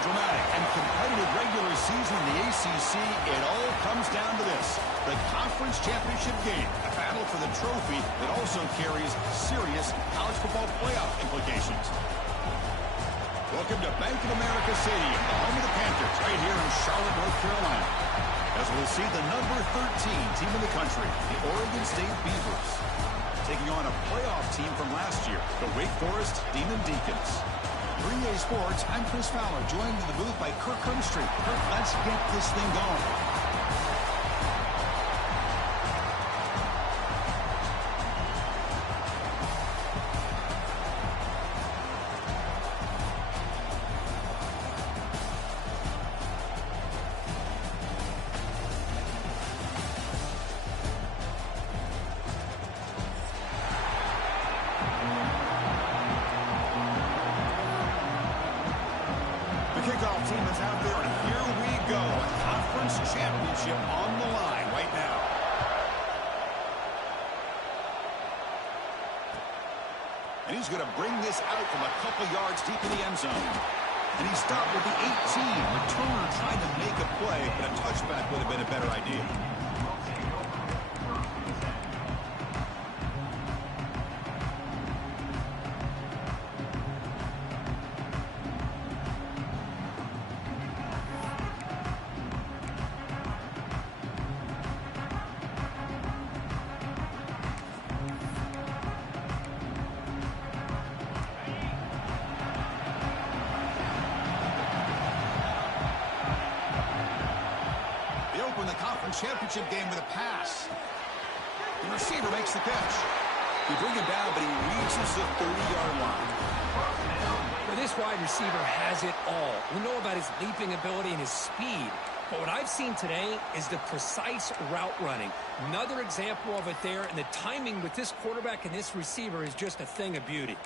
dramatic and competitive regular season in the ACC, it all comes down to this. The conference championship game, a battle for the trophy that also carries serious college football playoff implications. Welcome to Bank of America Stadium, the home of the Panthers, right here in Charlotte, North Carolina. As we'll see the number 13 team in the country, the Oregon State Beavers, taking on a playoff team from last year, the Wake Forest Demon Deacons. 3A Sports, I'm Chris Fowler, joined in the booth by Kirk Hermstreet. Kirk, let's get this thing going. Kickoff team is out there, and here we go. A conference championship on the line right now. And he's going to bring this out from a couple yards deep in the end zone. And he stopped with the 18. Returner trying to make a play, but a touchback would have been a better idea. The conference championship game with a pass. The receiver makes the catch. They bring him down, but he reaches the 30-yard line. Well, this wide receiver has it all. We know about his leaping ability and his speed. But what I've seen today is the precise route running. Another example of it there, and the timing with this quarterback and this receiver is just a thing of beauty.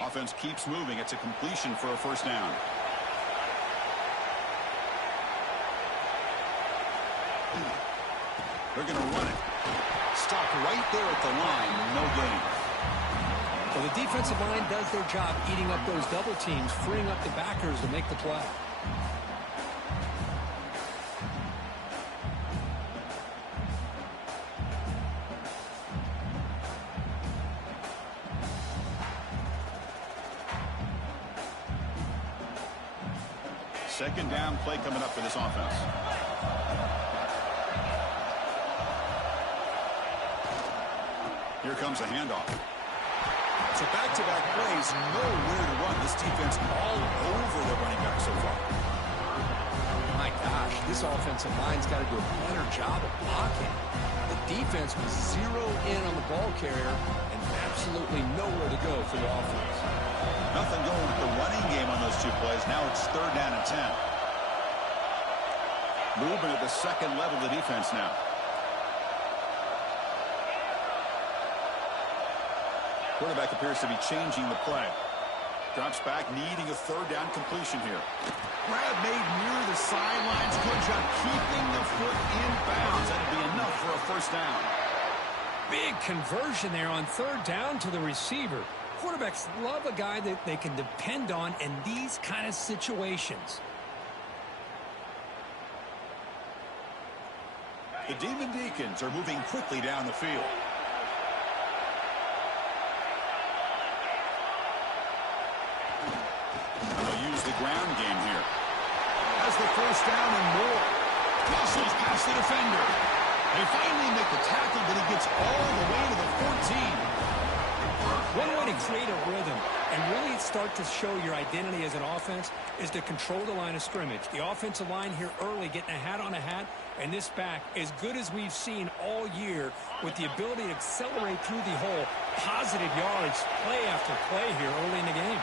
Offense keeps moving. It's a completion for a first down. They're going to run it. Stopped right there at the line. No gain. Well, the defensive line does their job eating up those double teams, freeing up the backers to make the play. Second down play coming up for this offense. Here comes a handoff. So back-to-back plays, nowhere to run. This defense all over the running back so far. My gosh, this offensive line's got to do a better job of blocking. The defense was zeroed in on the ball carrier and absolutely nowhere to go for the offense. Nothing going with the running game on those two plays. Now it's third down and 10. Movement at the second level of the defense now. Quarterback appears to be changing the play. Drops back, needing a third down completion here. Grab made near the sidelines. Good job keeping the foot in bounds. That'd be enough for a first down. Big conversion there on third down to the receiver. Quarterbacks love a guy that they can depend on in these kind of situations. The Demon Deacons are moving quickly down the field. Ground game here. Has the first down and more. Muscles past the defender. They finally make the tackle, but he gets all the way to the 14. One way to create a rhythm and really start to show your identity as an offense is to control the line of scrimmage. The offensive line here early getting a hat on a hat, and this back as good as we've seen all year with the ability to accelerate through the hole. Positive yards, play after play here early in the game.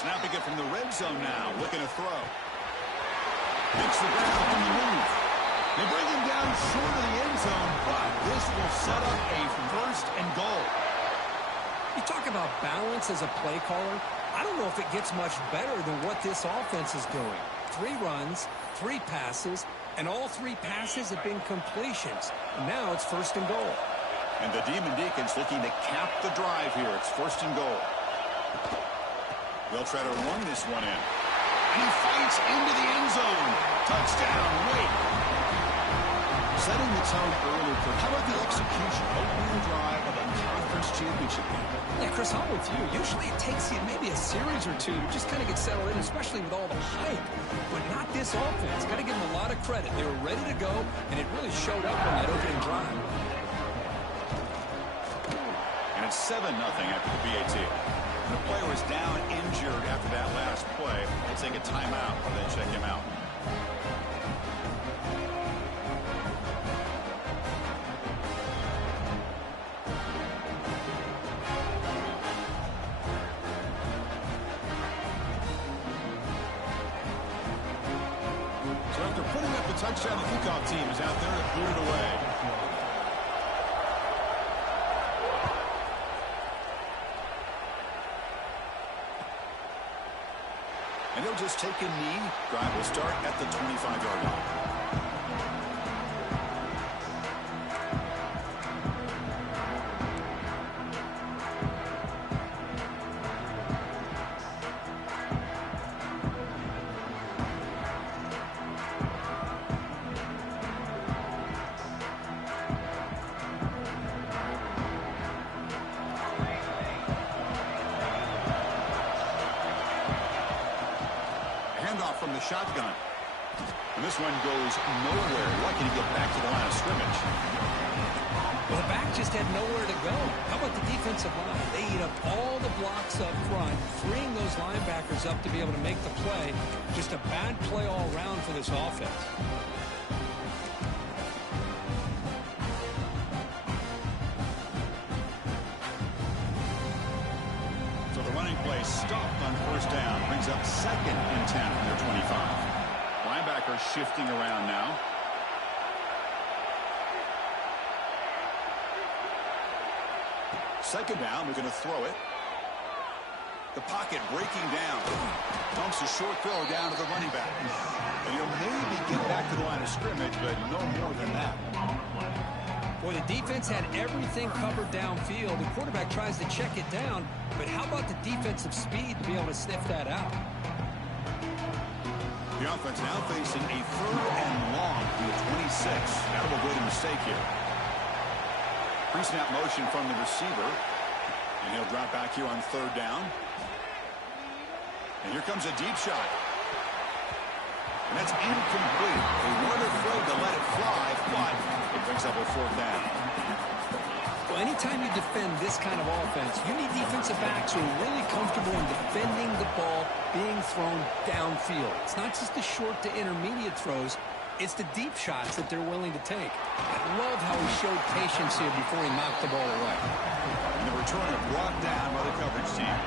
Snapping it from the red zone now, looking to throw. Makes the ground on the move. They bring him down short of the end zone, but this will set up a first and goal. You talk about balance as a play caller. I don't know if it gets much better than what this offense is doing. 3 runs, 3 passes, And all 3 passes have been completions. And now it's 1st and goal. And the Demon Deacons looking to cap the drive here. It's 1st and goal. They'll try to run this one in. And he fights into the end zone. Touchdown, Wake. Setting the tone early for how about the execution? Opening drive of a conference championship game. Yeah, Chris, I'm with you. Usually it takes you maybe a series or 2 to just kind of get settled in, especially with all the hype. But not this offense. Got to give them a lot of credit. They were ready to go, and it really showed up on that opening drive. And it's 7-0 after the BAT. The player was down injured after that last play. They'll take a timeout and then check him out. So after putting up the touchdown, the kickoff team is out there to boot it away. And he'll just take a knee. Drive will start at the 25-yard line. From the shotgun. And this one goes nowhere. Lucky to get back to the line of scrimmage. Well, the back just had nowhere to go. How about the defensive line? They eat up all the blocks up front, freeing those linebackers up to be able to make the play. Just a bad play all around for this offense. Play stopped on 1st down. Brings up 2nd and 10 from their 25. Linebacker shifting around now. Second down. They're going to throw it. The pocket breaking down. Dumps a short throw down to the running back. And he'll maybe get back to the line of scrimmage, but no more than that. Boy, the defense had everything covered downfield. The quarterback tries to check it down, but how about the defensive speed to be able to sniff that out? The offense now facing a 3rd and long from the 26. That'll avoid a mistake here. Pre-snap motion from the receiver. And he'll drop back here on 3rd down. And here comes a deep shot. And that's incomplete. They weren't afraid to let it fly, but it brings up a 4th down. Well, anytime you defend this kind of offense, you need defensive backs who are really comfortable in defending the ball being thrown downfield. It's not just the short to intermediate throws. It's the deep shots that they're willing to take. I love how he showed patience here before he knocked the ball away. And the returner brought down by the coverage team.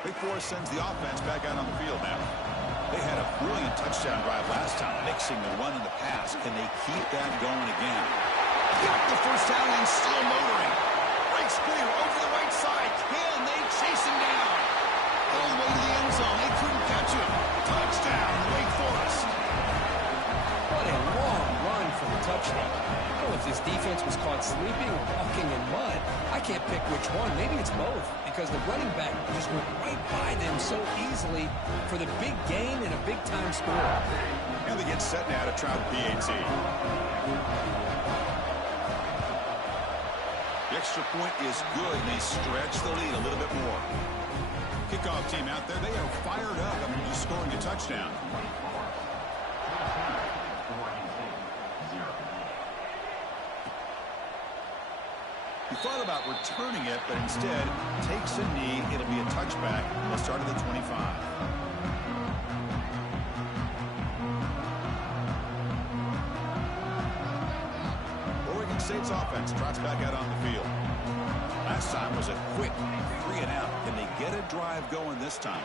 Big Four sends the offense back out on the field now. They had a brilliant touchdown drive last time, mixing the run and the pass. Can they keep that going again? Got the 1st down and still motoring. Breaks clear over the right side. Can they chase him down? All the way to the end zone. They couldn't catch him. Touchdown, Wake Forest. What a long run for the touchdown. I don't know if this defense was caught sleeping or walking in mud. I can't pick which one. Maybe it's both, because the running back just went right by them so easily for the big gain and a big-time score. And they get set now to try the PAT. The extra point is good. They stretch the lead a little bit more. Kickoff team out there, they are fired up after just scoring a touchdown. He thought about returning it, but instead takes a knee. It'll be a touchback. They'll start at the 25. State's offense trots back out on the field. Last time was a quick 3 and out. Can they get a drive going this time?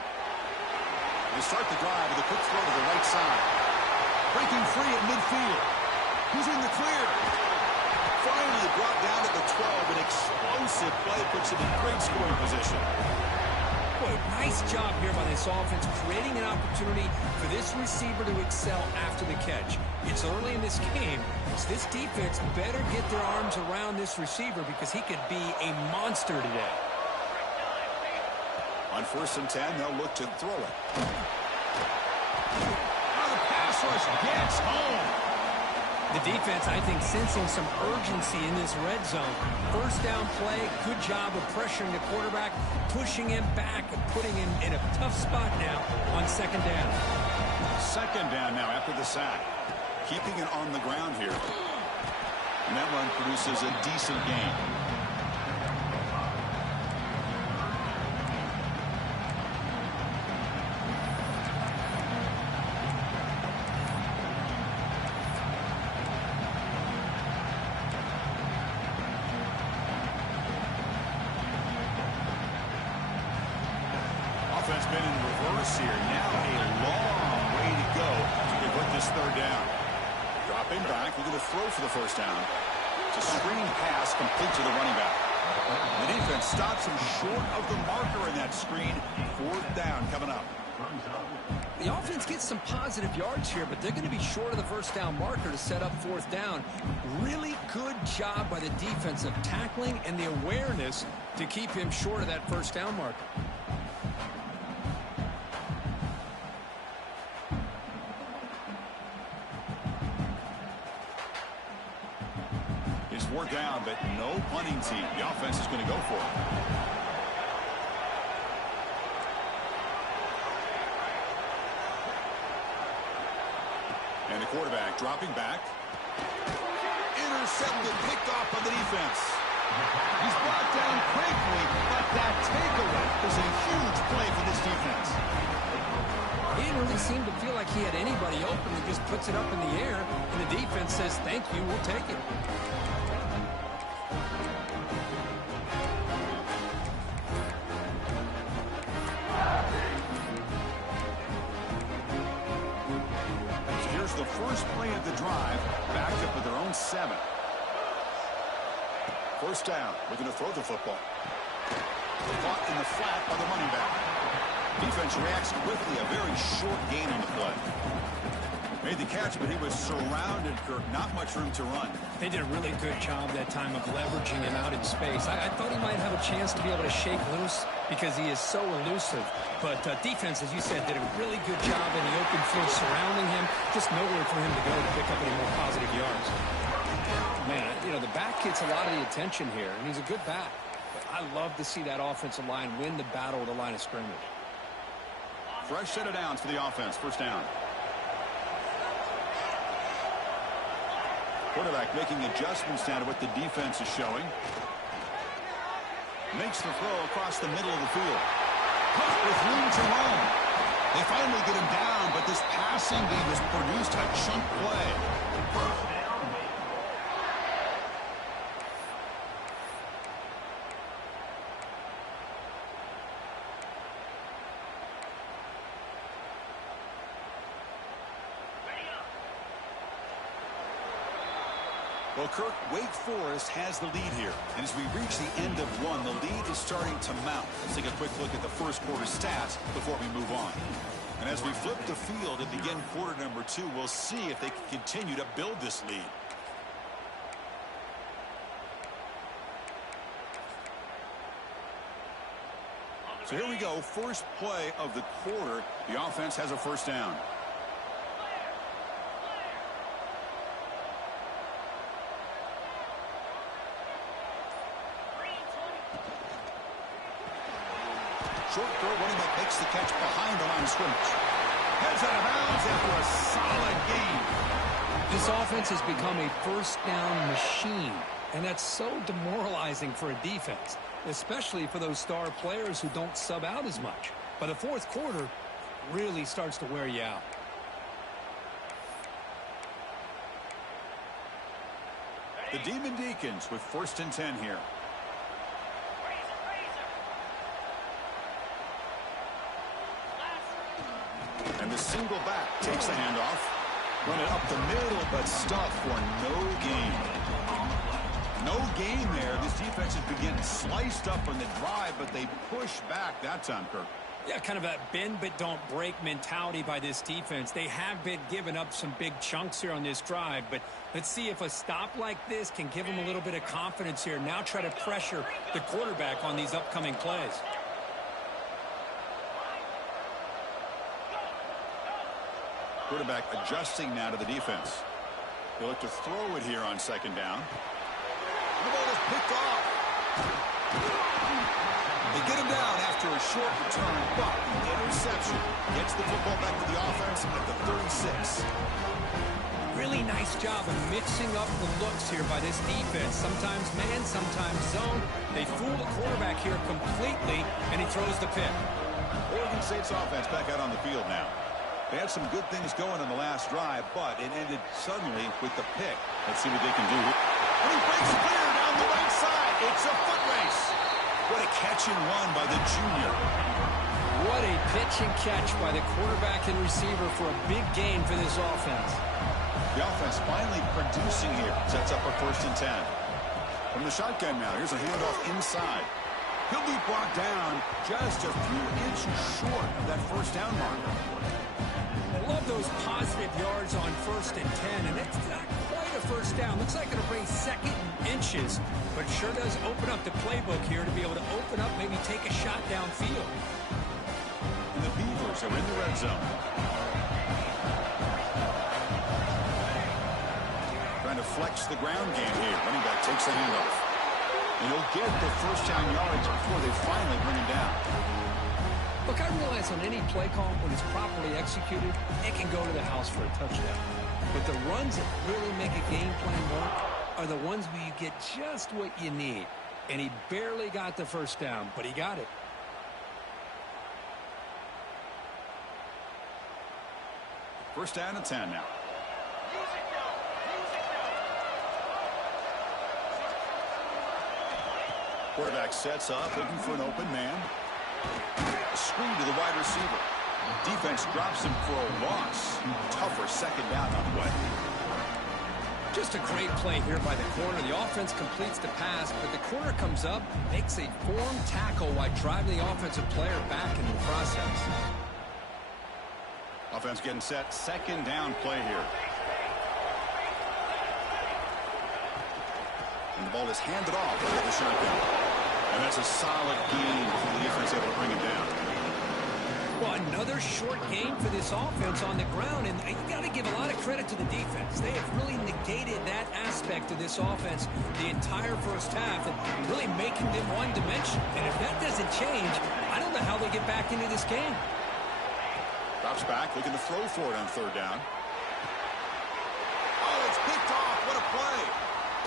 They start the drive with a quick throw to the right side. Breaking free at midfield. He's in the clear. Finally brought down at the 12. An explosive play puts him in great scoring position. Boy, nice job here by this offense, creating an opportunity for this receiver to excel after the catch. It's early in this game, so this defense better get their arms around this receiver because he could be a monster today. On 1st and 10, they'll look to throw it. Now the pass rush gets home. The defense, I think, sensing some urgency in this red zone. First down play, good job of pressuring the quarterback, pushing him back and putting him in a tough spot now on 2nd down. 2nd down now after the sack. Keeping it on the ground here. And that run produces a decent gain. Offense been in reverse here. Now a long way to go to convert this 3rd down. Dropping back, looking to throw for the 1st down. It's a screen pass complete to the running back. The defense stops him short of the marker in that screen. 4th down coming up. The offense gets some positive yards here, but they're going to be short of the 1st down marker to set up 4th down. Really good job by the defensive tackling and the awareness to keep him short of that 1st down marker. It's 4th down, but no punting team. The offense is going to go for it. And the quarterback dropping back. Intercepted, picked off by the defense. He's brought down quickly, but that takeaway is a huge play for this defense. He didn't really seem to feel like he had anybody open. He just puts it up in the air, and the defense says, thank you, we'll take it. The first play of the drive, backed up with their own 7. 1st down, looking to throw the football. Caught in the flat by the running back. Defense reacts quickly, a very short gain on the play. Made the catch, but he was surrounded, Kirk. Not much room to run. They did a really good job that time of leveraging him out in space. I thought he might have a chance to be able to shake loose because he is so elusive. But defense, as you said, did a really good job in the open field surrounding him. Just nowhere for him to go to pick up any more positive yards. Man, you know, the back gets a lot of the attention here, and he's a good back. But I love to see that offensive line win the battle at the line of scrimmage. Fresh set of downs for the offense. 1st down. Quarterback making adjustments now to what the defense is showing. Makes the throw across the middle of the field. Caught with room to run. They finally get him down, but this passing game has produced a chunk play. Well, Kirk, Wake Forest has the lead here. And as we reach the end of 1, the lead is starting to mount. Let's take a quick look at the first quarter stats before we move on. And as we flip the field and begin quarter number 2, we'll see if they can continue to build this lead. So here we go. First play of the quarter. The offense has a 1st down. Short throw, running back makes the catch behind the line of scrimmage. Heads out of bounds after a solid gain. This offense has become a 1st down machine, and that's so demoralizing for a defense, especially for those star players who don't sub out as much. By the 4th quarter, really starts to wear you out. The Demon Deacons with 1st and 10 here. And the single back takes the handoff. Run it up the middle, but stuffed for no gain. No gain there. This defense has been getting sliced up on the drive, but they push back that time, Kirk. Yeah, kind of a bend but don't break mentality by this defense. They have been giving up some big chunks here on this drive, but let's see if a stop like this can give them a little bit of confidence here. Now try to pressure the quarterback on these upcoming plays. Quarterback adjusting now to the defense. They'll look to throw it here on 2nd down. The ball is picked off. They get him down after a short return, but the interception gets the football back to the offense at the 36. Really nice job of mixing up the looks here by this defense. Sometimes man, sometimes zone. They fool the quarterback here completely, and he throws the pick. Oregon State's offense back out on the field now. They had some good things going on the last drive, but it ended suddenly with the pick. Let's see what they can do. And he breaks clear down the right side. It's a foot race. What a catch and run by the junior. What a pitch and catch by the quarterback and receiver for a big gain for this offense. The offense finally producing here. Sets up a 1st and 10. From the shotgun now, here's a handoff inside. He'll be brought down just a few inches short of that 1st down marker. I love those positive yards on 1st and 10, and it's not quite a 1st down. Looks like it'll bring 2nd and inches, but sure does open up the playbook here to be able to open up, maybe take a shot downfield. And the Beavers are in the red zone. Trying to flex the ground game here. Running back takes the handoff. And he'll get the 1st down yards before they finally bring him down. Look, I realize on any play call, when it's properly executed, it can go to the house for a touchdown. But the runs that really make a game plan work are the ones where you get just what you need. And he barely got the 1st down, but he got it. First down and 10 now. Quarterback sets up, looking for an open man. Screen to the wide receiver. Defense drops him for a loss. Tougher 2nd down on the way. Just a great play here by the corner. The offense completes the pass, but the corner comes up, makes a formed tackle while driving the offensive player back in the process. Offense getting set. 2nd down play here. And the ball is handed off by the shotgun. And that's a solid gain for the defense able to bring it down. Well, another short gain for this offense on the ground, and you got to give a lot of credit to the defense. They have really negated that aspect of this offense the entire 1st half, and really making them one-dimensional. And if that doesn't change, I don't know how they get back into this game. Drops back, looking to throw for it on 3rd down. Oh, it's picked off. What a play.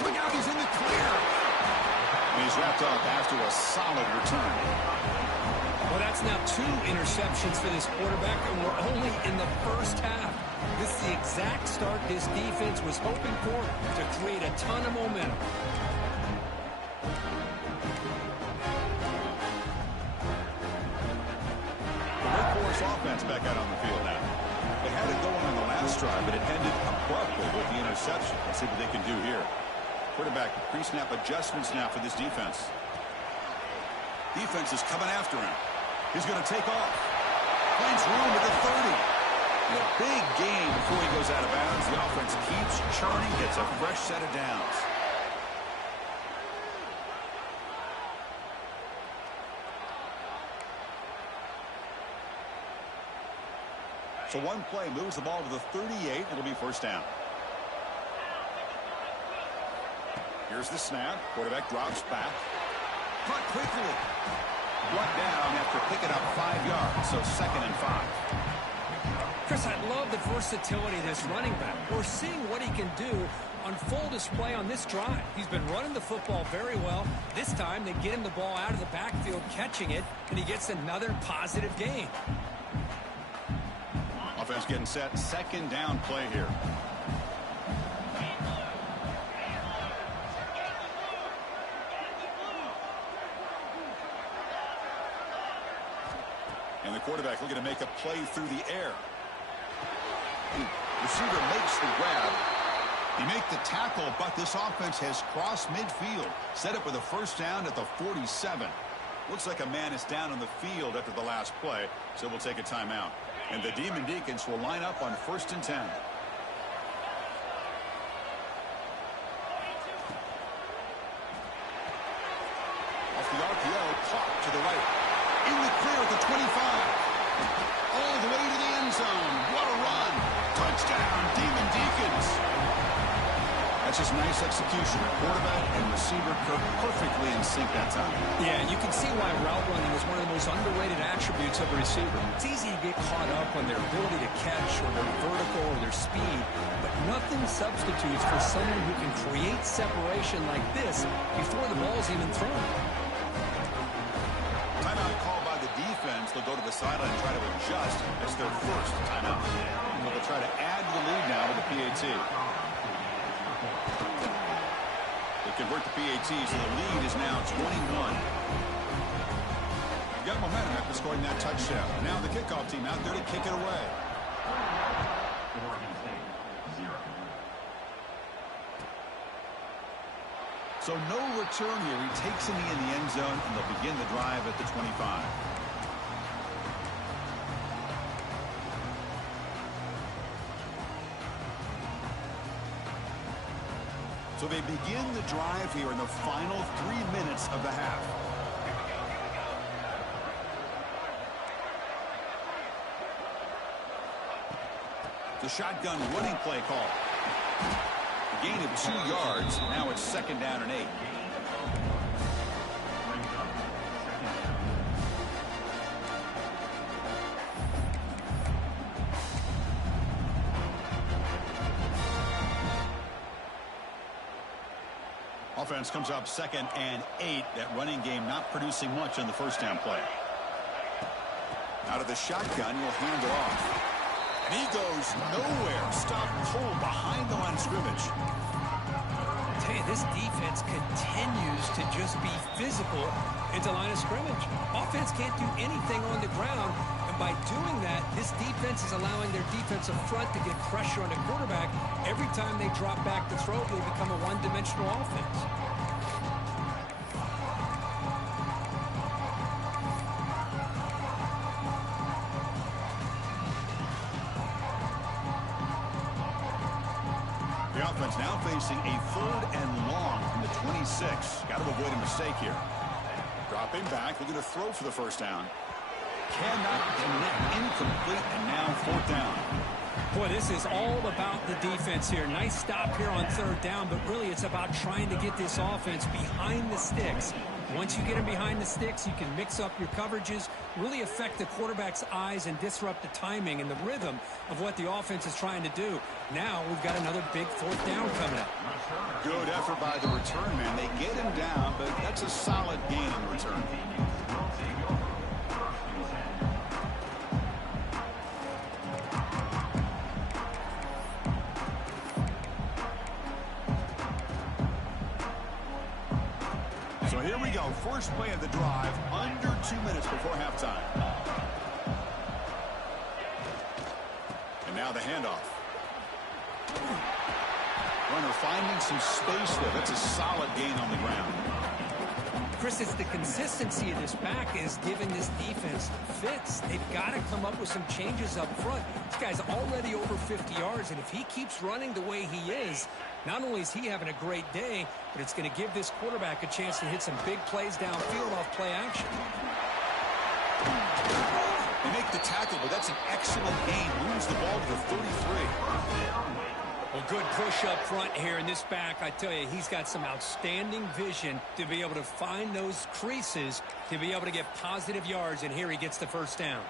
Look out, he's in the clear. And he's wrapped up after a solid return. Well, that's now 2 interceptions for this quarterback, and we're only in the 1st half. This is the exact start this defense was hoping for to create a ton of momentum. The Wake Forest offense back out on the field now. They had it going on the last drive, but it ended abruptly with the interception. Let's see what they can do here. Quarterback pre-snap adjustments now for this defense. Defense is coming after him. He's going to take off. Finds room at the 30. And a big gain before he goes out of bounds. The offense keeps churning, gets a fresh set of downs. So one play moves the ball to the 38. It'll be 1st down. Here's the snap. Quarterback drops back. Caught quickly. Brought down after picking up 5 yards. So 2nd and 5. Chris, I love the versatility of this running back. We're seeing what he can do on full display on this drive. He's been running the football very well. This time they get him the ball out of the backfield, catching it, and he gets another positive gain. Offense getting set. 2nd down play here. And the quarterback looking to make a play through the air. Receiver makes the grab. He make the tackle, but this offense has crossed midfield. Set up with a first down at the 47. Looks like a man is down on the field after the last play, so we'll take a timeout. And the Demon Deacons will line up on 1st and 10. Off the RPO, caught to the right. In the clear at the 25. All the way to the end zone. What a run. Touchdown, Demon Deacons. That's just nice execution. Quarterback and receiver perfectly in sync that time. Yeah, and you can see why route running is one of the most underrated attributes of a receiver. It's easy to get caught up on their ability to catch or their vertical or their speed, but nothing substitutes for someone who can create separation like this before the ball's even thrown. Timeout call by the defense. They'll go to the sideline and try to adjust. That's their first timeout. And they'll try to add to the lead now with the PAT. They convert the PAT, so the lead is now 21. They've got momentum after scoring that touchdown. Now the kickoff team out there to kick it away. So no return here. He takes a knee in the end zone, and they'll begin the drive at the 25. So they begin the drive here in the final 3 minutes of the half. The shotgun running play call. A gain of 2 yards. Now it's 2nd down and 8. Offense comes up 2nd and 8. That running game not producing much on the first down play. Out of the shotgun, he'll hand it off. And he goes nowhere. Stop cold behind the line of scrimmage. I tell you, this defense continues to just be physical at the line of scrimmage. Offense can't do anything on the ground. And by doing that, this defense is allowing their defensive front to get pressure on the quarterback. Every time they drop back to throw, they become a one-dimensional offense. The offense now facing a 3rd and long from the 26. Got to avoid a mistake here. Dropping back, looking to throw for the first down. Cannot connect, incomplete, and now 4th down. Boy, this is all about the defense here. Nice stop here on 3rd down, but really it's about trying to get this offense behind the sticks. Once you get them behind the sticks, you can mix up your coverages, really affect the quarterback's eyes and disrupt the timing and the rhythm of what the offense is trying to do. Now we've got another big 4th down coming up. Good effort by the return man. They get him down, but that's a solid gain on the return. So here we go. First play of the drive, under 2 minutes before halftime. And now the handoff. Runner finding some space there. That's a solid gain on the ground. Chris, it's the consistency of this back is giving this defense fits. They've got to come up with some changes up front. This guy's already over 50 yards, and if he keeps running the way he is, not only is he having a great day, but it's going to give this quarterback a chance to hit some big plays downfield off play action. They make the tackle, but that's an excellent gain. Moves the ball to the 33. Well, good push up front here in this back. I tell you, he's got some outstanding vision to be able to find those creases, to be able to get positive yards, and here he gets the first down.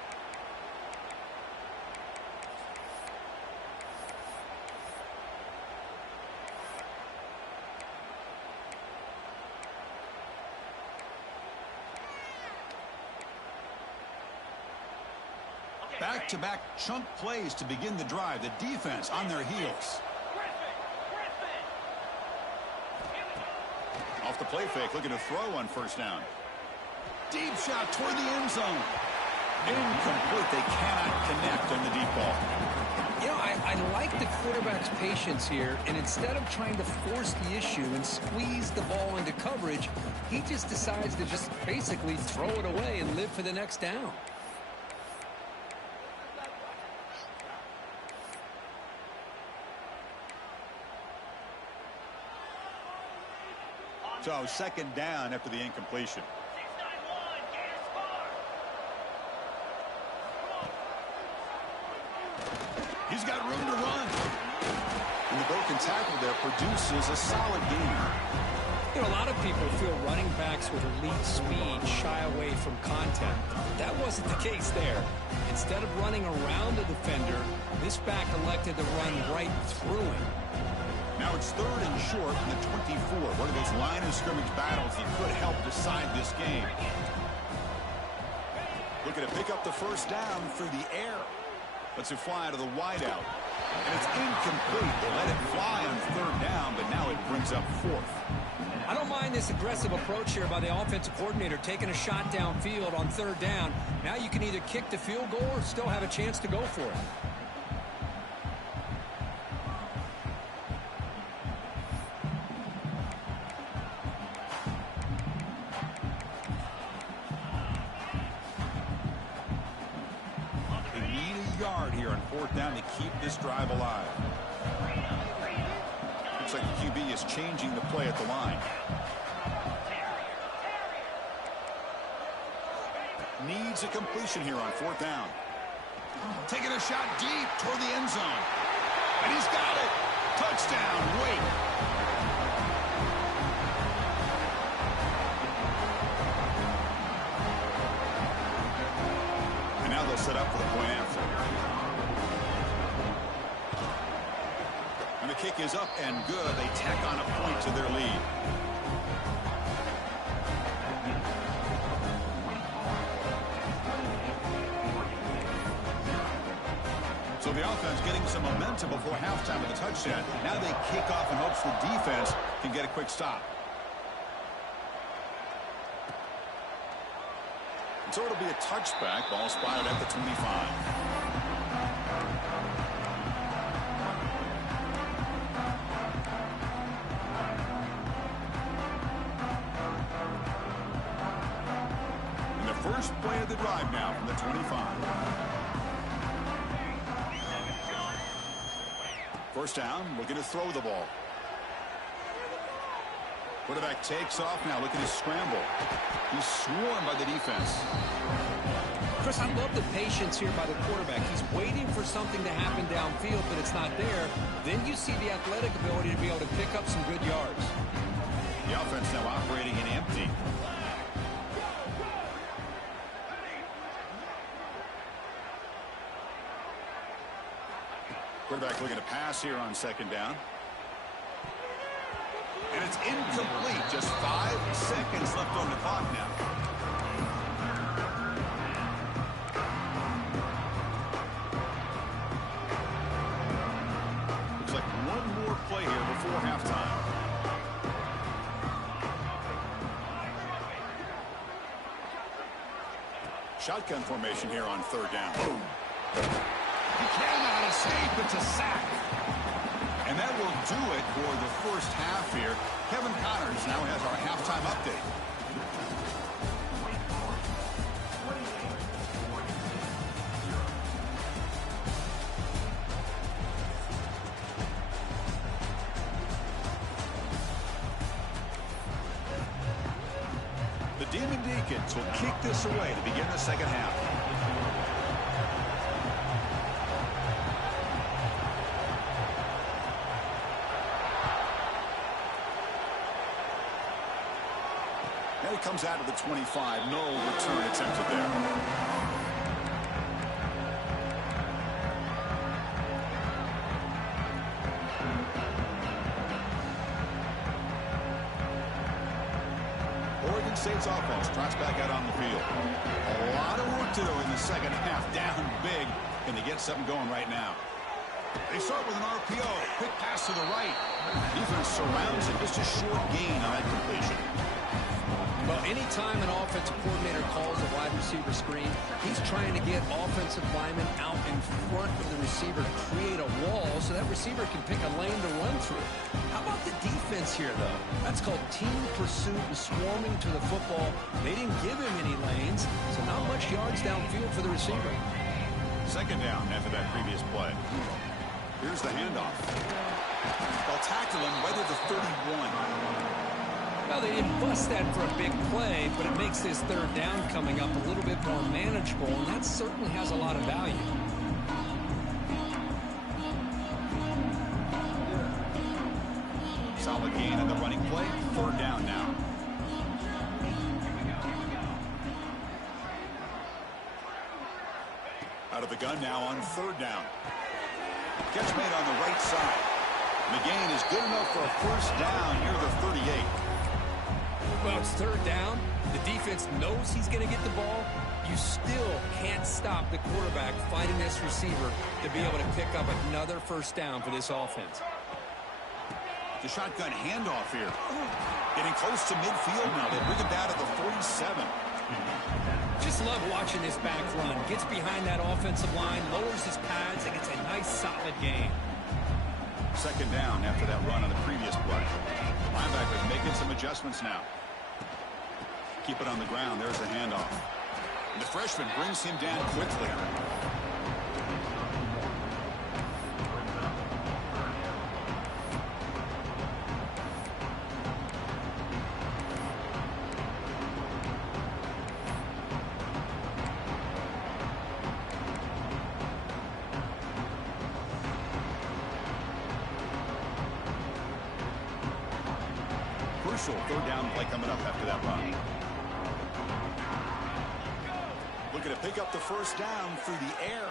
Back-to-back chunk plays to begin the drive. The defense on their heels. Off the play fake, looking to throw on first down. Deep shot toward the end zone. Incomplete. They cannot connect on the deep ball. You know, I like the quarterback's patience here, and instead of trying to force the issue and squeeze the ball into coverage, he just decides to just basically throw it away and live for the next down. So second down after the incompletion. He's got room to run. And the broken tackle there produces a solid gain. You know, a lot of people feel running backs with elite speed shy away from contact. That wasn't the case there. Instead of running around the defender, this back elected to run right through him. Now it's third and short from the 24. One of those line of scrimmage battles that could help decide this game. Looking to pick up the first down through the air. Lets it fly to the wideout. And it's incomplete. They let it fly on third down, but now it brings up fourth. I don't mind this aggressive approach here by the offensive coordinator, taking a shot downfield on third down. Now you can either kick the field goal or still have a chance to go for it. Here on fourth down to keep this drive alive. Looks like the QB is changing the play at the line. Needs a completion here on fourth down. Taking a shot deep toward the end zone. And he's got it. Touchdown, Wake. And now they'll set up for the point after. And the kick is up and good. They tack on a point to their lead. So the offense getting some momentum before halftime of the touchdown. Now they kick off in hopes the defense can get a quick stop. And so it'll be a touchback. Ball spotted at the 25. And the first play of the drive now from the 25. First down, looking to throw the ball. Quarterback takes off now, looking to scramble. He's swarmed by the defense. Chris, I love the patience here by the quarterback. He's waiting for something to happen downfield, but it's not there. Then you see the athletic ability to be able to pick up some good yards. The offense now operating in empty. Quarterback looking to pass here on second down. And it's incomplete. Just 5 seconds left on the clock now. Looks like one more play here before halftime. Shotgun formation here on third down. Boom. He cannot escape. It's a sack. And that will do it for the first half here. Kevin Connors now has our halftime update. The Demon Deacons will kick this away to begin the second half. Now he comes out of the 25. No return attempted there. Oregon State's offense trots back out on the field. A lot of work to do in the second half. Down big. Can they get something going right now? They start with an RPO. Quick pass to the right. Defense surrounds it. Just a short gain on that completion. Well, anytime an offensive coordinator calls a wide receiver screen, he's trying to get offensive linemen out in front of the receiver to create a wall so that receiver can pick a lane to run through. How about the defense here, though? That's called team pursuit and swarming to the football. They didn't give him any lanes, so not much yards downfield for the receiver. Second down after that previous play. Here's the handoff. They'll tackle him right at the 31. Well, they didn't bust that for a big play, but it makes this third down coming up a little bit more manageable, and that certainly has a lot of value. Solid gain on the running play. Third down now. Out of the gun now on third down. Catch made on the right side. The gain is good enough for a first down near the 38. Well, it's third down. The defense knows he's going to get the ball. You still can't stop the quarterback fighting this receiver to be able to pick up another first down for this offense. The shotgun handoff here. Getting close to midfield now. They bring him down to the 47. Just love watching this back run. Gets behind that offensive line, lowers his pads, and gets a nice solid gain. Second down after that run on the previous play. Linebackers making some adjustments now. Keep it on the ground. There's the handoff. And the freshman brings him down quickly. Crucial third down play coming up after that run. Looking to pick up the first down through the air.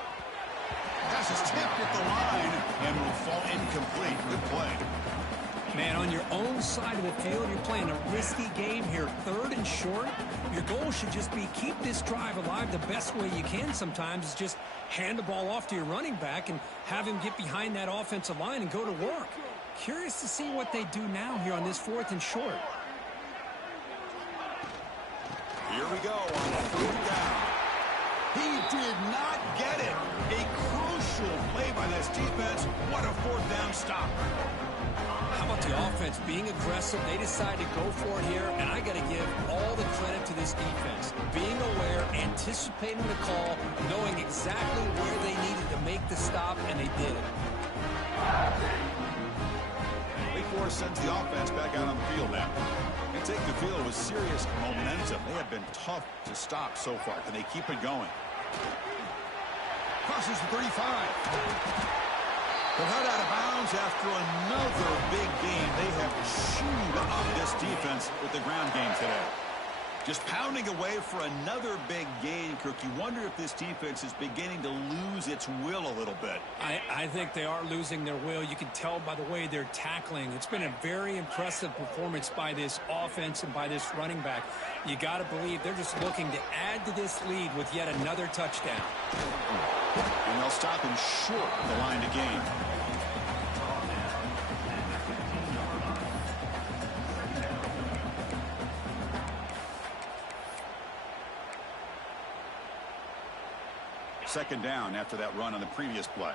Pass is tipped at the line and will fall incomplete. Good play. Man, on your own side of the field, you're playing a risky game here. Third and short. Your goal should just be keep this drive alive the best way you can sometimes is just hand the ball off to your running back and have him get behind that offensive line and go to work. Curious to see what they do now here on this fourth and short. Here we go on fourth down. He did not get it. A crucial play by this defense. What a fourth down stop. How about the offense being aggressive? They decide to go for it here, and I got to give all the credit to this defense. Being aware, anticipating the call, knowing exactly where they needed to make the stop, and they did it. Wake Forest sends the offense back out on the field now. They take the field with serious momentum. They have been tough to stop so far. Can they keep it going? Crosses the 35. They're held out of bounds after another big game. They have chewed up this defense with the ground game today. Just pounding away for another big gain, Kirk. You wonder if this defense is beginning to lose its will a little bit. I think they are losing their will. You can tell by the way they're tackling. It's been a very impressive performance by this offense and by this running back. You got to believe they're just looking to add to this lead with yet another touchdown. And they'll stop him short of the line to gain. Second down after that run on the previous play.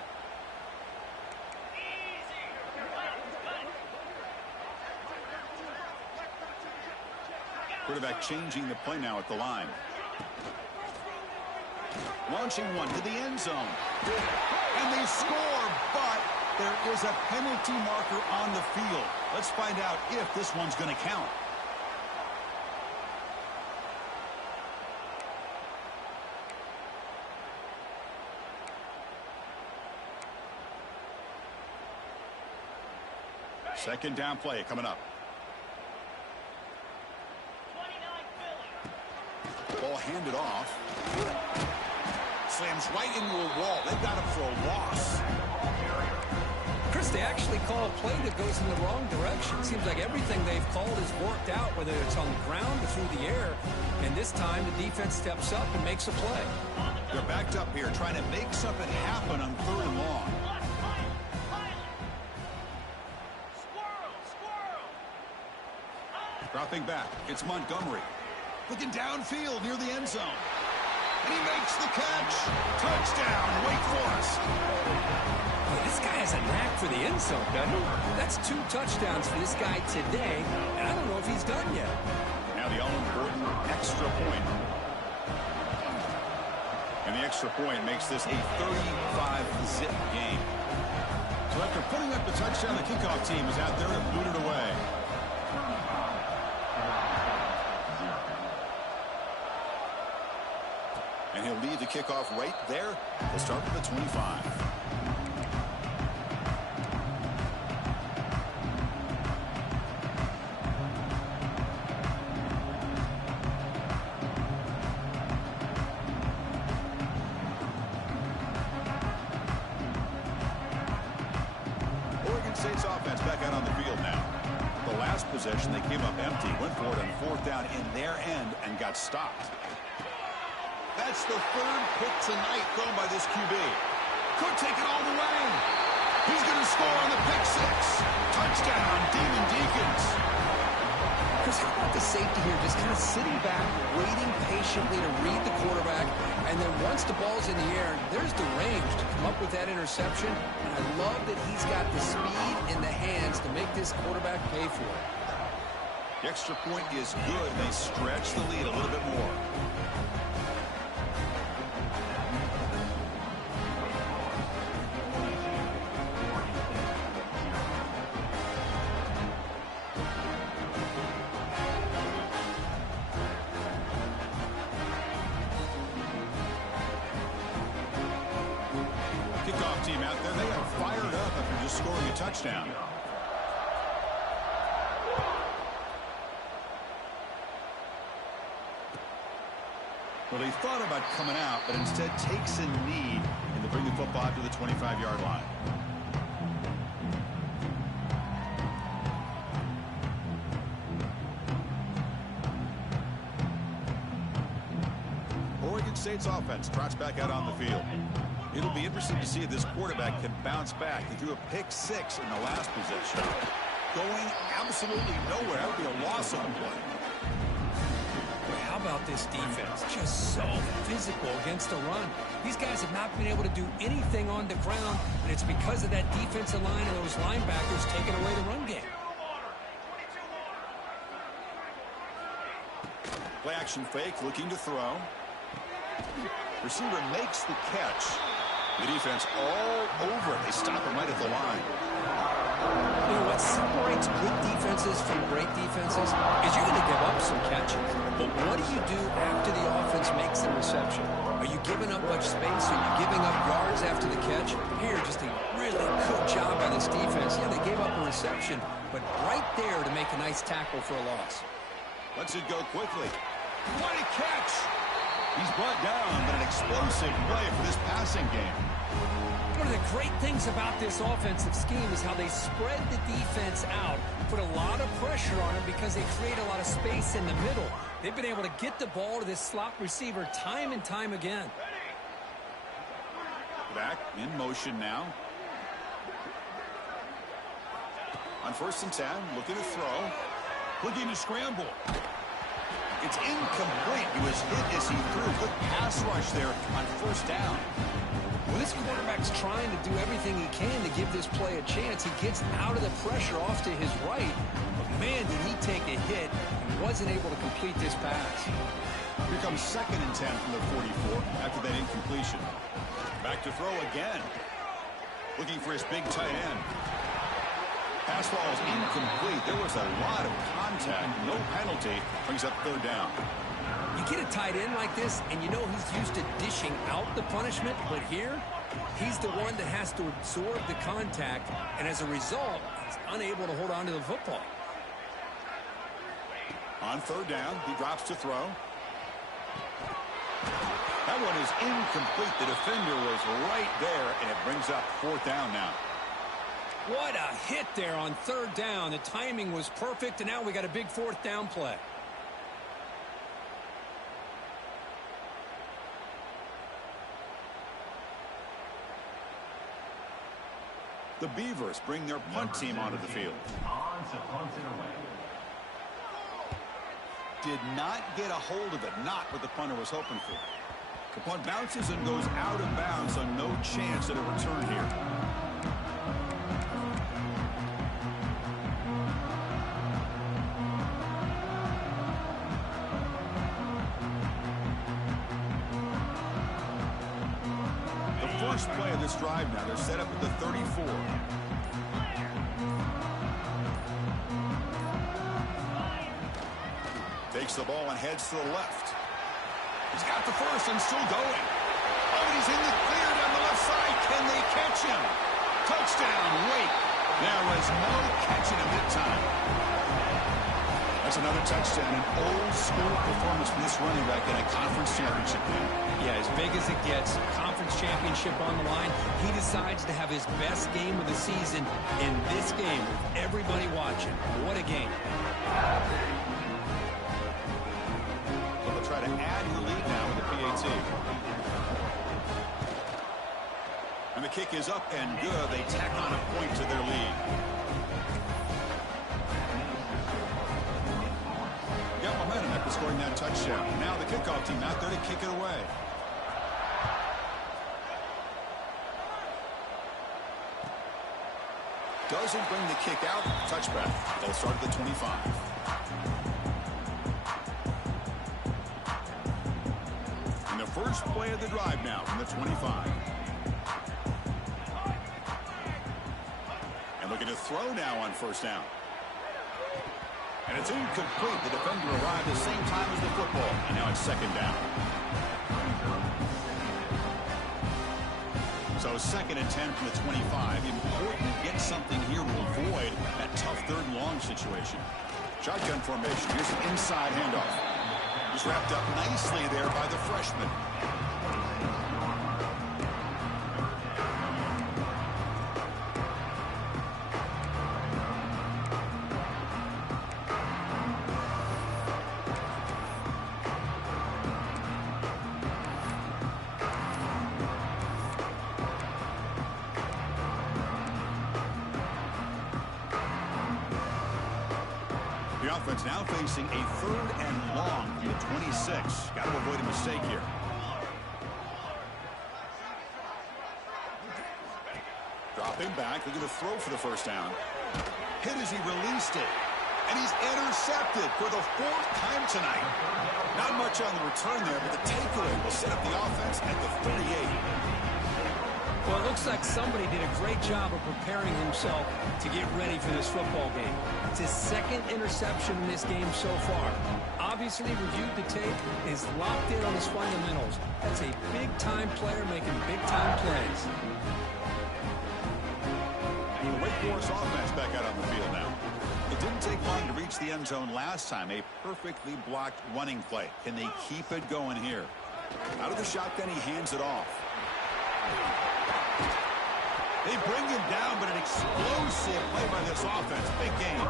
Quarterback changing the play now at the line. Launching one to the end zone. And they score, but there is a penalty marker on the field. Let's find out if this one's going to count. Second down play coming up. Ball handed off. Slams right into a wall. They've got him for a loss. Chris, they actually call a play that goes in the wrong direction. Seems like everything they've called has worked out, whether it's on the ground or through the air. And this time the defense steps up and makes a play. They're backed up here trying to make something happen on third and long. Dropping back, it's Montgomery. Looking downfield near the end zone. And he makes the catch. Touchdown, Wake Forest. Well, this guy has a knack for the end zone, doesn't he? That's 2 touchdowns for this guy today, and I don't know if he's done yet. Now the all-important extra point. And the extra point makes this a 35-zip game. So after putting up the touchdown, the kickoff team is out there to boot it away. And he'll leave the kickoff right there. We'll start with the 25. State's offense back out on the field now. The last possession, they came up empty, went for it on 4th down in their end and got stopped. That's the 3rd pick tonight thrown by this QB. Could take it all the way. He's going to score on the pick 6. Touchdown, Demon Deacons. Because how about the safety here, just kind of sitting back, waiting patiently to read the quarterback, and then once the ball's in the air, there's the range to come up with that interception. And I love that he's got the speed in the hands to make this quarterback pay for it. The extra point is good. They stretch the lead a little bit more. Kickoff team out there, they are fired up after just scoring a touchdown. Well, he thought about coming out, but instead takes a knee and to bring the football out to the 25-yard line. Oregon State's offense trots back out on the field. It'll be interesting to see if this quarterback can bounce back. He threw a pick 6 in the last possession. Going absolutely nowhere. That would be a loss on play. How about this defense? Just so physical against the run. These guys have not been able to do anything on the ground, and it's because of that defensive line and those linebackers taking away the run game. Play action fake, looking to throw. Receiver makes the catch. The defense all over it. They stop him right at the line. You know what separates good defenses from great defenses is you're going to give up some catches. But what do you do after the offense makes the reception? Are you giving up much space? Are you giving up yards after the catch? Here, just a really good job by this defense. Yeah, they gave up a reception, but right there to make a nice tackle for a loss. Lets it go quickly. What a catch! He's brought down, but an explosive play for this passing game. One of the great things about this offensive scheme is how they spread the defense out, put a lot of pressure on him because they create a lot of space in the middle. They've been able to get the ball to this slot receiver time and time again. Back in motion now. On 1st and 10, looking to throw. Looking to scramble. It's incomplete. He was hit as he threw. Good pass rush there on 1st down. Well, this quarterback's trying to do everything he can to give this play a chance. He gets out of the pressure off to his right. But, man, did he take a hit and wasn't able to complete this pass. Here comes 2nd and 10 from the 44 after that incompletion. Back to throw again. Looking for his big tight end. Pass ball is incomplete. There was a lot of contact. No penalty. Brings up 3rd down. You get a tight end like this, and you know he's used to dishing out the punishment, but here, he's the one that has to absorb the contact, and as a result, he's unable to hold on to the football. On 3rd down, he drops to throw. That one is incomplete. The defender was right there, and it brings up 4th down now. What a hit there on 3rd down. The timing was perfect, and now we got a big 4th down play. The Beavers bring their punt team onto the field. did not get a hold of it. Not what the punter was hoping for. The punt bounces and goes out of bounds, so no chance at a return here. The first play of this drive now, they're set up at the 34. Takes the ball and heads to the left. He's got the first and still going. Oh, he's in the clear down the left side. Can they catch him? Touchdown, wait. There was no catching him that time. That's another touchdown, an old-school performance from this running back in a conference championship game. Yeah, as big as it gets, conference championship on the line. He decides to have his best game of the season in this game with everybody watching. What a game. Try to add to the lead now with the PAT. And the kick is up and good. They tack on a point to their lead. Got momentum after scoring that touchdown. Now the kickoff team out there to kick it away. Doesn't bring the kick out. Touchback. They'll start at the 25. First play of the drive now from the 25. And looking to throw now on first down. And it's incomplete. The defender arrived at the same time as the football. And now it's second down. So second and 10 from the 25. Important to get something here to avoid that tough third and long situation. Shotgun formation. Here's an inside handoff. He's wrapped up nicely there by the freshman. The offense now facing a third and long from the 26. Got to avoid a mistake here. Dropping back, they're going to throw for the first down. Hit as he released it. And he's intercepted for the fourth time tonight. Not much on the return there, but the takeaway will set up the offense at the 38. Well, it looks like somebody did a great job of preparing himself to get ready for this football game. It's his second interception in this game so far. Obviously reviewed the tape, is locked in on his fundamentals. That's a big-time player making big-time plays. And the Wake Forest offense back out on the field now. It didn't take long to reach the end zone last time. A perfectly blocked running play. Can they keep it going here? Out of the shotgun, he hands it off. They bring him down, but an explosive play by this offense. Big game.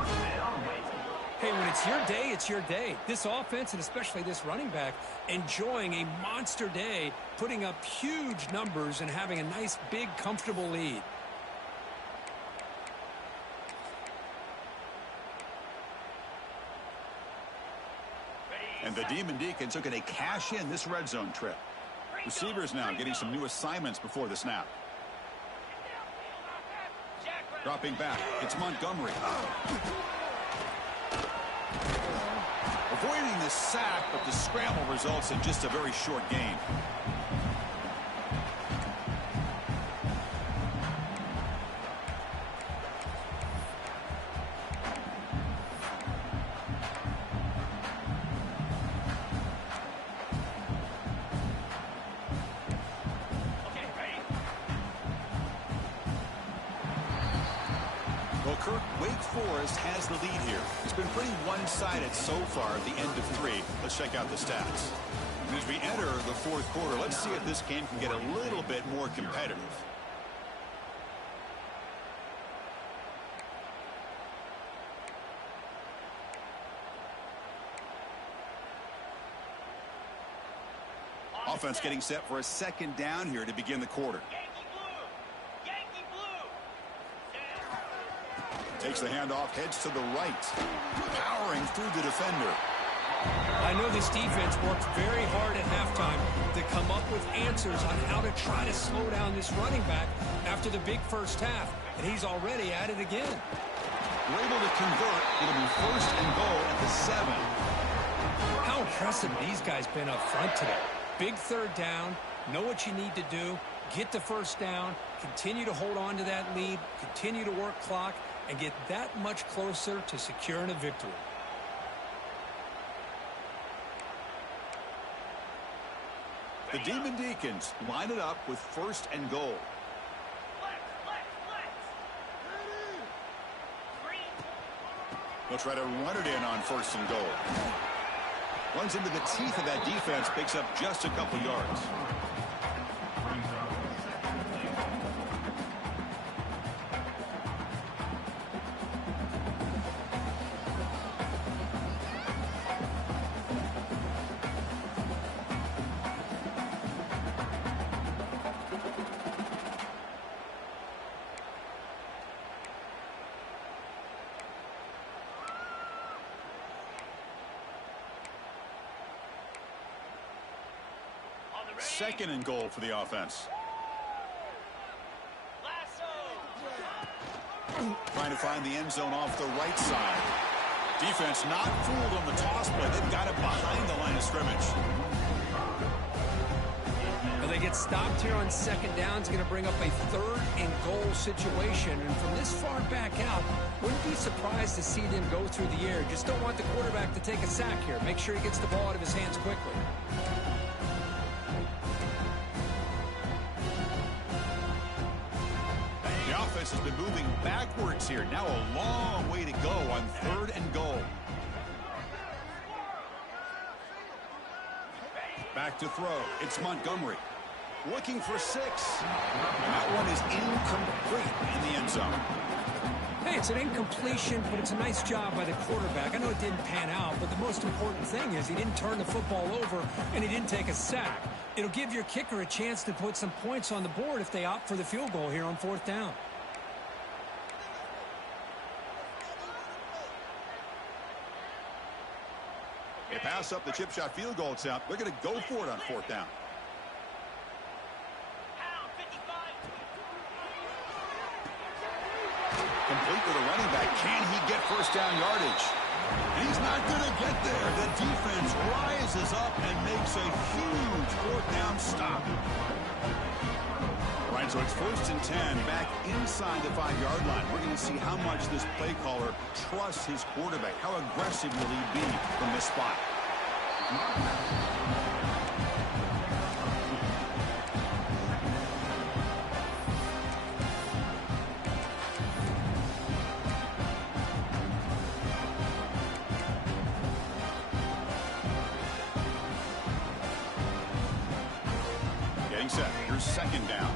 Hey, when it's your day, it's your day. This offense, and especially this running back, enjoying a monster day, putting up huge numbers and having a nice, big, comfortable lead. And the Demon Deacons are going to cash in this red zone trip. Receivers now getting some new assignments before the snap. Dropping back, it's Montgomery. Avoiding the sack, but the scramble results in just a very short gain. Wake Forest has the lead here. It's been pretty one-sided so far at the end of 3. Let's check out the stats. And as we enter the fourth quarter, let's see if this game can get a little bit more competitive. Offense getting set for a second down here to begin the quarter. Takes the handoff, heads to the right. Powering through the defender. I know this defense worked very hard at halftime to come up with answers on how to try to slow down this running back after the big first half, and he's already at it again. We're able to convert. It'll be 1st and goal at the 7. How impressive these guys been up front today. Big 3rd down, know what you need to do, get the 1st down, continue to hold on to that lead, continue to work clock, and get that much closer to securing a victory. The Demon Deacons line it up with 1st and goal. They'll try to run it in on 1st and goal. Runs into the teeth of that defense, picks up just a couple yards. Second and goal for the offense. Trying to find the end zone off the right side. Defense not fooled on the toss play. They've got it behind the line of scrimmage. Well, they get stopped here on 2nd down. It's going to bring up a 3rd and goal situation. And from this far back out, wouldn't be surprised to see them go through the air. Just don't want the quarterback to take a sack here. Make sure he gets the ball out of his hands quickly. Has been moving backwards here. Now a long way to go on 3rd and goal. Back to throw. It's Montgomery. Looking for 6. And that one is incomplete in the end zone. Hey, it's an incompletion, but it's a nice job by the quarterback. I know it didn't pan out, but the most important thing is he didn't turn the football over and he didn't take a sack. It'll give your kicker a chance to put some points on the board if they opt for the field goal here on 4th down. They pass up the chip shot field goal attempt. They're going to go for it on 4th down. Complete with a running back. Can he get 1st down yardage? He's not going to get there. The defense rises up and makes a huge 4th down stop. All right, so it's 1st and 10 back inside the 5-yard line. We're going to see how much this play caller trusts his quarterback. How aggressive will he be from this spot? Getting set. Here's 2nd down.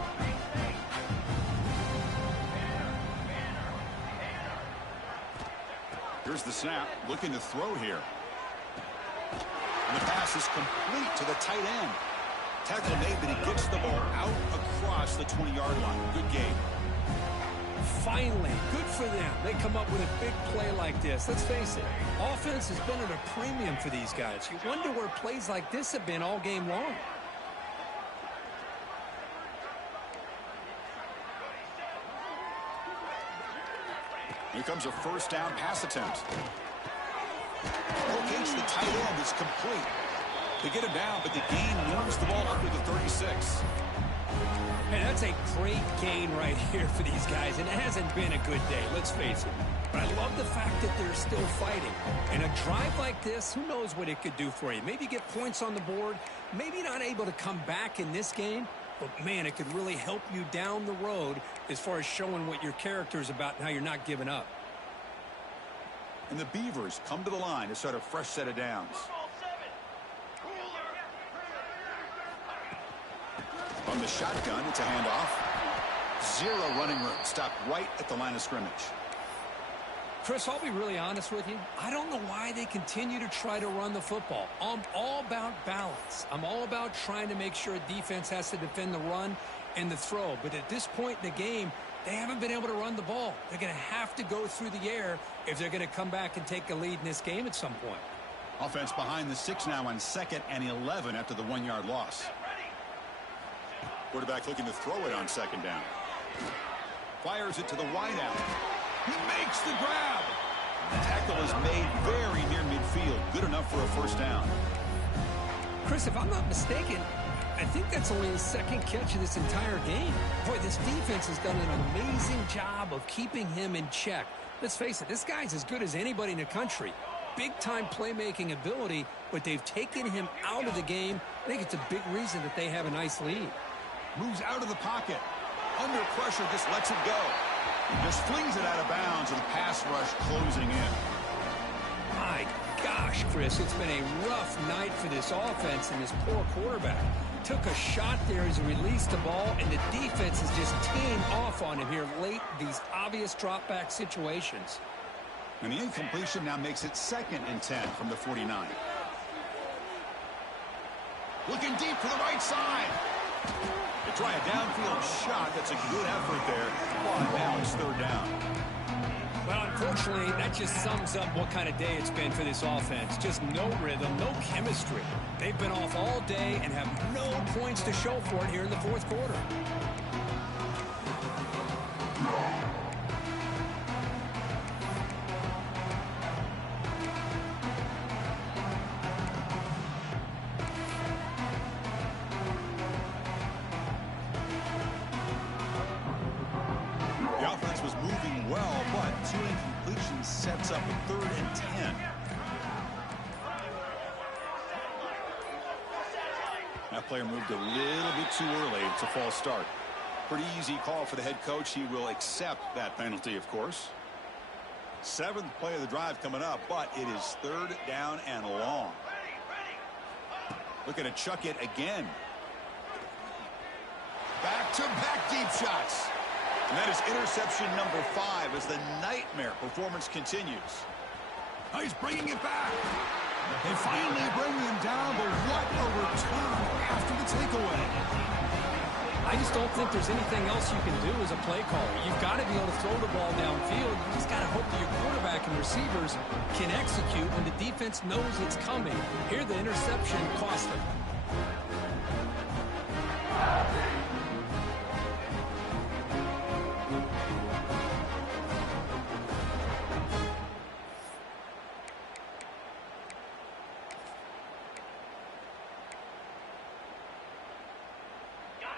Here's the snap. Looking to throw here. And the pass is complete to the tight end. Tackle made, but he gets the ball out across the 20-yard line. Good game. Finally, good for them. They come up with a big play like this. Let's face it, offense has been at a premium for these guys. You wonder where plays like this have been all game long. Here comes a 1st down pass attempt. Locates the tight end. It's complete. They get him down, but the gain moves the ball under the 36. And that's a great gain right here for these guys. And it hasn't been a good day, let's face it. But I love the fact that they're still fighting. And a drive like this, who knows what it could do for you. Maybe get points on the board. Maybe not able to come back in this game. But, man, it could really help you down the road as far as showing what your character is about and how you're not giving up. And the Beavers come to the line to start a fresh set of downs. From the shotgun, it's a handoff. 0 running room. Stopped right at the line of scrimmage. Chris, I'll be really honest with you. I don't know why they continue to try to run the football. I'm all about balance. I'm all about trying to make sure a defense has to defend the run and the throw. But at this point in the game, they haven't been able to run the ball. They're going to have to go through the air if they're going to come back and take a lead in this game at some point. Offense behind the 6 now on 2nd and 11 after the 1-yard loss. Quarterback looking to throw it on 2nd down. Fires it to the wideout. He makes the grab. The tackle is made very near midfield. Good enough for a 1st down. Chris, if I'm not mistaken, I think that's only his 2nd catch of this entire game. Boy, this defense has done an amazing job of keeping him in check. Let's face it, this guy's as good as anybody in the country. Big-time playmaking ability, but they've taken him out of the game. I think it's a big reason that they have a nice lead. Moves out of the pocket. Under pressure, just lets it go. Just flings it out of bounds, and the pass rush closing in. My gosh, Chris, it's been a rough night for this offense and this poor quarterback. Took a shot there as he released the ball, and the defense is just teeing off on him here late, these obvious drop-back situations. And the incompletion now makes it 2nd and 10 from the 49. Looking deep to the right side. They try a downfield shot. That's a good effort there. But now it's 3rd down. Well, unfortunately, that just sums up what kind of day it's been for this offense. Just no rhythm, no chemistry. They've been off all day and have no points to show for it here in the 4th quarter. Sets up a 3rd and 10. That player moved a little bit too early. It's a false start. Pretty easy call for the head coach. He will accept that penalty, of course. 7th play of the drive coming up, but it is 3rd down and long. Looking to chuck it again. Back-to-back deep shots. And that is interception number 5 as the nightmare performance continues. Oh, he's bringing it back. They finally bring him down, but what a return after the takeaway. I just don't think there's anything else you can do as a play caller. You've got to be able to throw the ball downfield. You just got to hope that your quarterback and receivers can execute when the defense knows it's coming. Here, the interception cost them.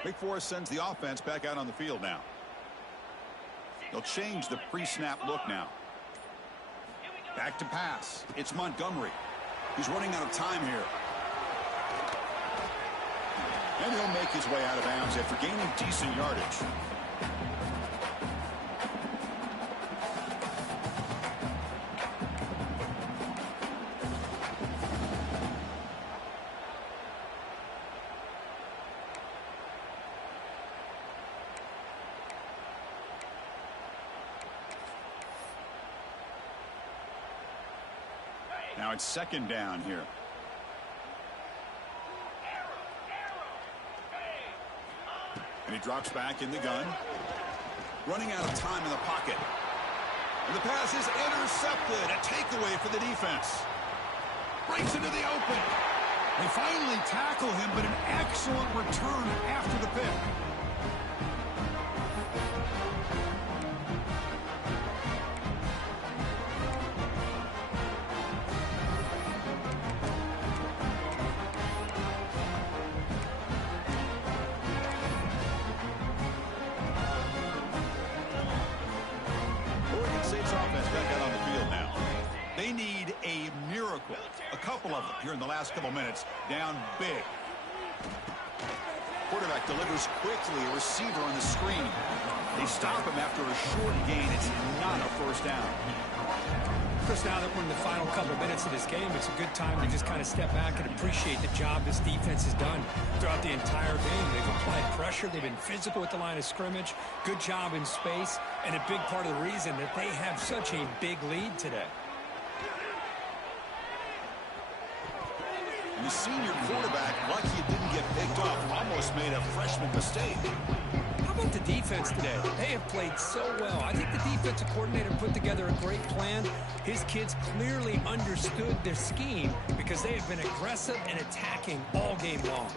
Wake Forest sends the offense back out on the field now. They'll change the pre-snap look now. Back to pass. It's Montgomery. He's running out of time here. And he'll make his way out of bounds after gaining decent yardage. Now it's 2nd down here. And he drops back in the gun. Running out of time in the pocket. And the pass is intercepted. A takeaway for the defense. Breaks into the open. They finally tackle him, but an excellent return after the pick. Here in the last couple minutes, down big. Quarterback delivers quickly, a receiver on the screen. They stop him after a short gain. It's not a 1st down. Chris, now that we're in the final couple minutes of this game, it's a good time to just kind of step back and appreciate the job this defense has done throughout the entire game. They've applied pressure. They've been physical at the line of scrimmage. Good job in space, and a big part of the reason that they have such a big lead today. And the senior quarterback, lucky it didn't get picked off, almost made a freshman mistake. How about the defense today? They have played so well. I think the defensive coordinator put together a great plan. His kids clearly understood their scheme because they have been aggressive and attacking all game long.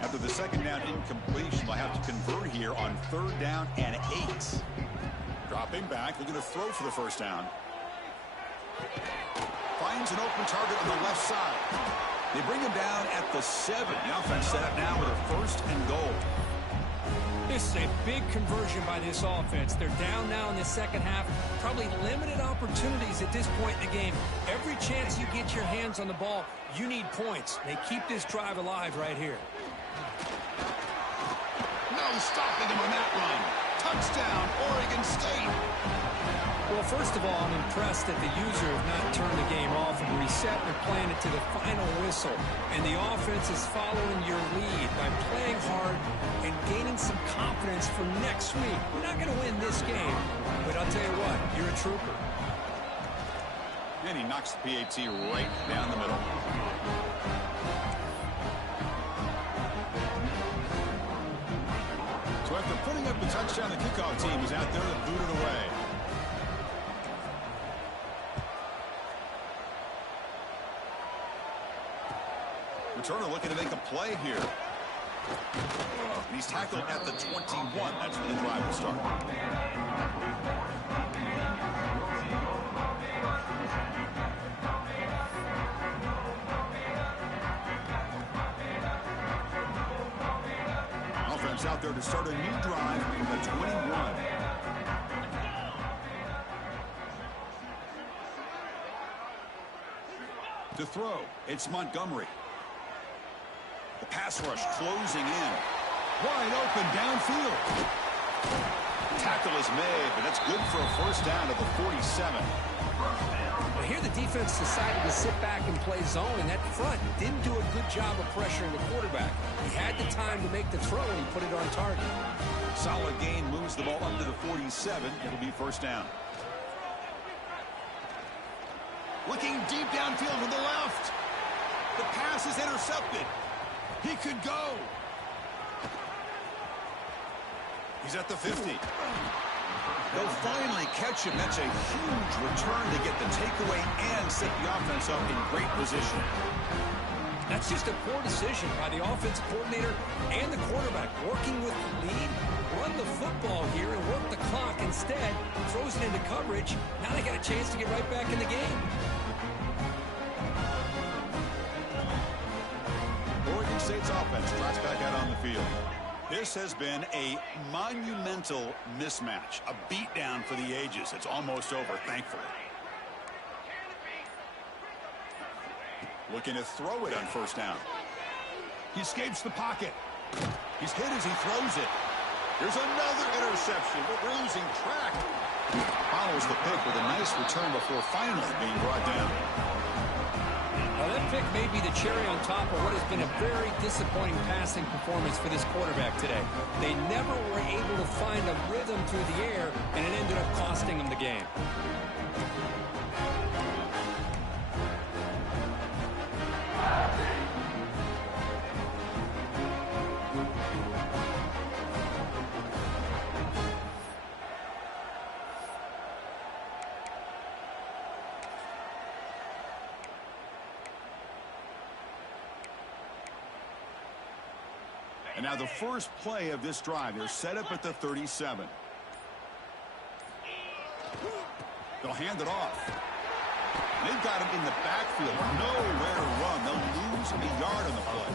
After the second down incompletion, they'll have to convert here on 3rd down and 8. Dropping back, looking to throw for the first down. Finds an open target on the left side. They bring him down at the 7. The offense set up now with a 1st and goal. This is a big conversion by this offense. They're down now in the second half. Probably limited opportunities at this point in the game. Every chance you get your hands on the ball, you need points. They keep this drive alive right here. No stopping him on that run. Touchdown, Oregon State. Well, first of all, I'm impressed that the user has not turned the game off and reset. They're playing it to the final whistle. And the offense is following your lead by playing hard and gaining some confidence for next week. We're not going to win this game, but I'll tell you what, you're a trooper. And he knocks the PAT right down the middle. So after putting up the touchdown, the kickoff team is out there to boot it away. Returner looking to make a play here. And he's tackled at the 21. That's where the drive will start. Offense out there to start a new drive from the 21. To throw, it's Montgomery. The pass rush closing in. Wide open downfield. Tackle is made, but that's good for a first down at the 47. Well, here the defense decided to sit back and play zone, and that front didn't do a good job of pressuring the quarterback. He had the time to make the throw, and he put it on target. Solid gain moves the ball up to the 47. It'll be first down. Looking deep downfield to the left. The pass is intercepted. He could go. He's at the 50. They'll finally catch him. That's a huge return to get the takeaway and set the offense up in great position. That's just a poor decision by the offensive coordinator and the quarterback. Working with the lead, run the football here and work the clock. Instead, throws it into coverage. Now they got a chance to get right back in the game. Oregon State's offense drops back out on the field. This has been a monumental mismatch, a beatdown for the ages. It's almost over, thankfully. Looking to throw it on first down. He escapes the pocket. He's hit as he throws it. There's another interception, but we're losing track. Follows the pick with a nice return before finally being brought down. Now that pick may be the cherry on top of what has been a very disappointing passing performance for this quarterback today. They never were able to find a rhythm through the air, and it ended up costing them the game. And now the first play of this drive. They're set up at the 37. They'll hand it off. They've got him in the backfield. Nowhere to run. They'll lose a yard on the play.